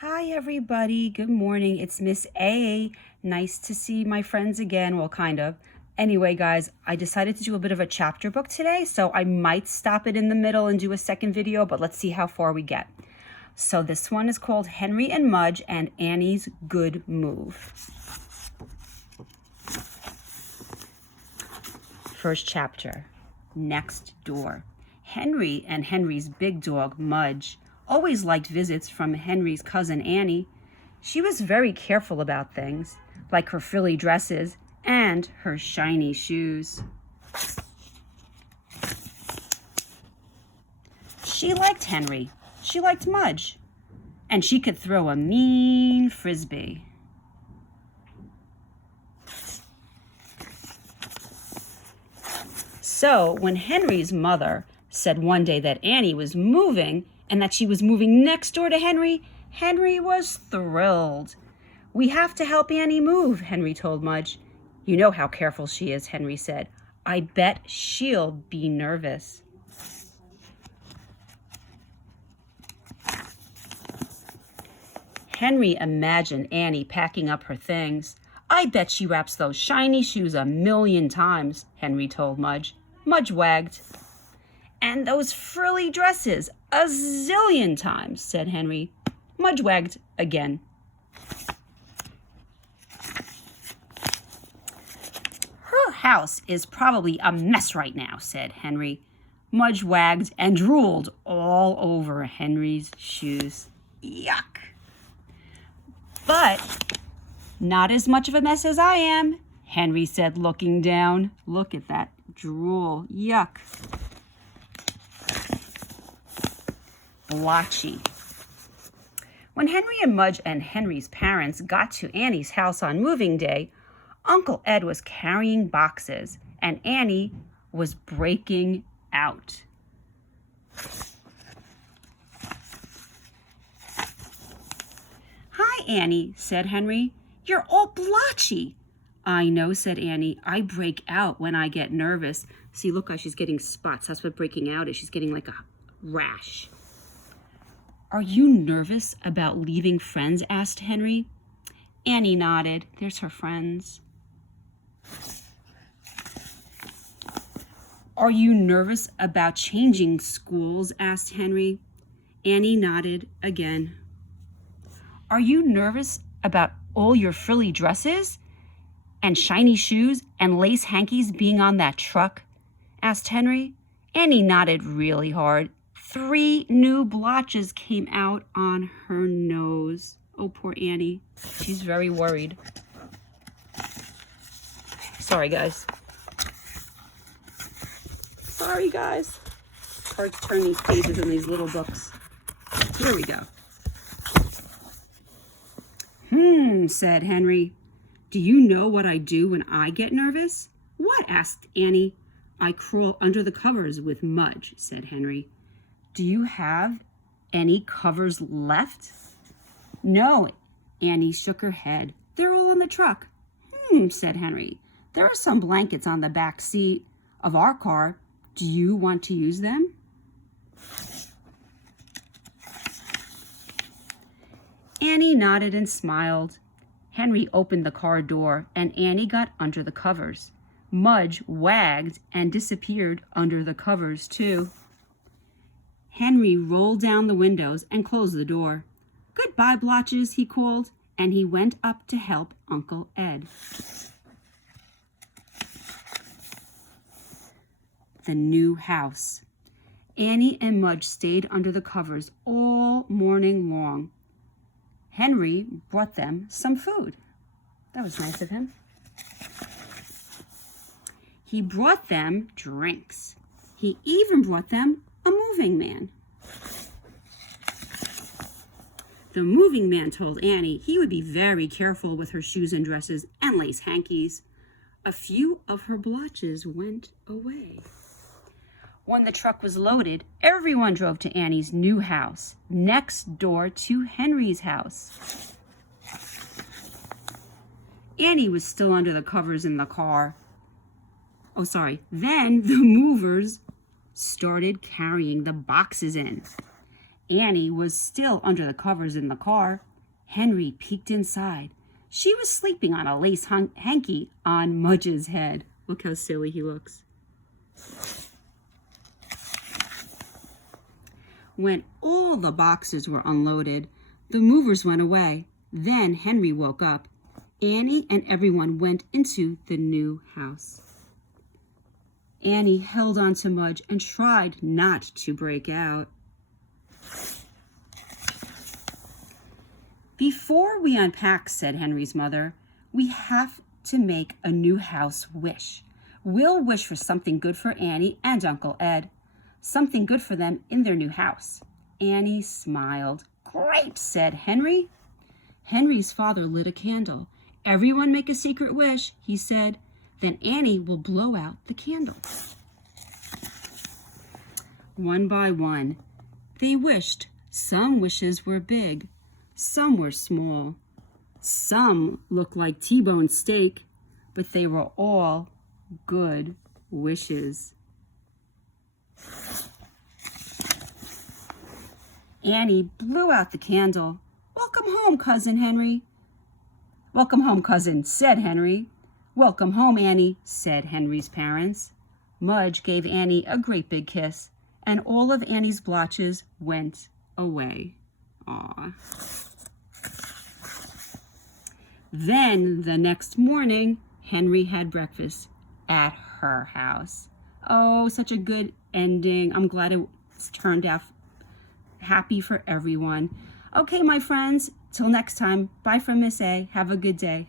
Hi everybody, good morning. It's Miss A. Nice to see my friends again, well kind of. Anyway guys, I decided to do a bit of a chapter book today, so I might stop it in the middle and do a second video, but let's see how far we get. So this one is called Henry and Mudge and Annie's Good Move. First chapter, Next Door. Henry and Henry's big dog, Mudge, always liked visits from Henry's cousin Annie. She was very careful about things, like her frilly dresses and her shiny shoes. She liked Henry. She liked Mudge. And she could throw a mean frisbee. So when Henry's mother said one day that Annie was moving and that she was moving next door to Henry, Henry was thrilled. "We have to help Annie move," Henry told Mudge. "You know how careful she is," Henry said. "I bet she'll be nervous." Henry imagined Annie packing up her things. "I bet she wraps those shiny shoes 1,000,000 times, Henry told Mudge. Mudge wagged. "And those frilly dresses 1,000,000,000 times, said Henry. Mudge wagged again. "Her house is probably a mess right now," said Henry. Mudge wagged and drooled all over Henry's shoes. Yuck. "But not as much of a mess as I am," Henry said, looking down. "Look at that drool. Yuck." Blotchy. When Henry and Mudge and Henry's parents got to Annie's house on moving day, Uncle Ed was carrying boxes and Annie was breaking out. "Hi, Annie," said Henry. "You're all blotchy." "I know," said Annie. "I break out when I get nervous." See, look, she's getting spots. That's what breaking out is. She's getting like a rash. "Are you nervous about leaving friends?" asked Henry. Annie nodded. There's her friends. "Are you nervous about changing schools?" asked Henry. Annie nodded again. "Are you nervous about all your frilly dresses and shiny shoes and lace hankies being on that truck?" asked Henry. Annie nodded really hard. 3 new blotches came out on her nose. Oh, poor Annie. She's very worried. Sorry, guys. Sorry, guys. It's hard to turn these pages in these little books. Here we go. Said Henry. "Do you know what I do when I get nervous?" "What?" asked Annie. "I crawl under the covers with Mudge," said Henry. "Do you have any covers left?" "No," Annie shook her head. "They're all in the truck." Said Henry. "There are some blankets on the back seat of our car. Do you want to use them?" Annie nodded and smiled. Henry opened the car door and Annie got under the covers. Mudge wagged and disappeared under the covers too. Henry rolled down the windows and closed the door. "Goodbye, blotches," he called, and he went up to help Uncle Ed. The new house. Annie and Mudge stayed under the covers all morning long. Henry brought them some food. That was nice of him. He brought them drinks. He even brought them a moving man. The moving man told Annie he would be very careful with her shoes and dresses and lace hankies. A few of her blotches went away. When the truck was loaded, everyone drove to Annie's new house, next door to Henry's house. Annie was still under the covers in the car. Then the movers started carrying the boxes in. Annie was still under the covers in the car. Henry peeked inside. She was sleeping on a lace hanky on Mudge's head. Look how silly he looks. When all the boxes were unloaded, the movers went away. Then Henry woke up. Annie and everyone went into the new house. Annie held on to Mudge and tried not to break out. "Before we unpack," said Henry's mother, "we have to make a new house wish. We'll wish for something good for Annie and Uncle Ed. Something good for them in their new house." Annie smiled. "Great," said Henry. Henry's father lit a candle. "Everyone make a secret wish," he said. "Then Annie will blow out the candle." One by one, they wished. Some wishes were big, some were small. Some looked like T-bone steak, but they were all good wishes. Annie blew out the candle. "Welcome home, Cousin Henry." "Welcome home, cousin," said Henry. "Welcome home, Annie," said Henry's parents. Mudge gave Annie a great big kiss, and all of Annie's blotches went away. Aww. Then the next morning, Henry had breakfast at her house. Oh, such a good ending. I'm glad it's turned out happy for everyone. Okay, my friends, till next time, bye from Miss A. Have a good day.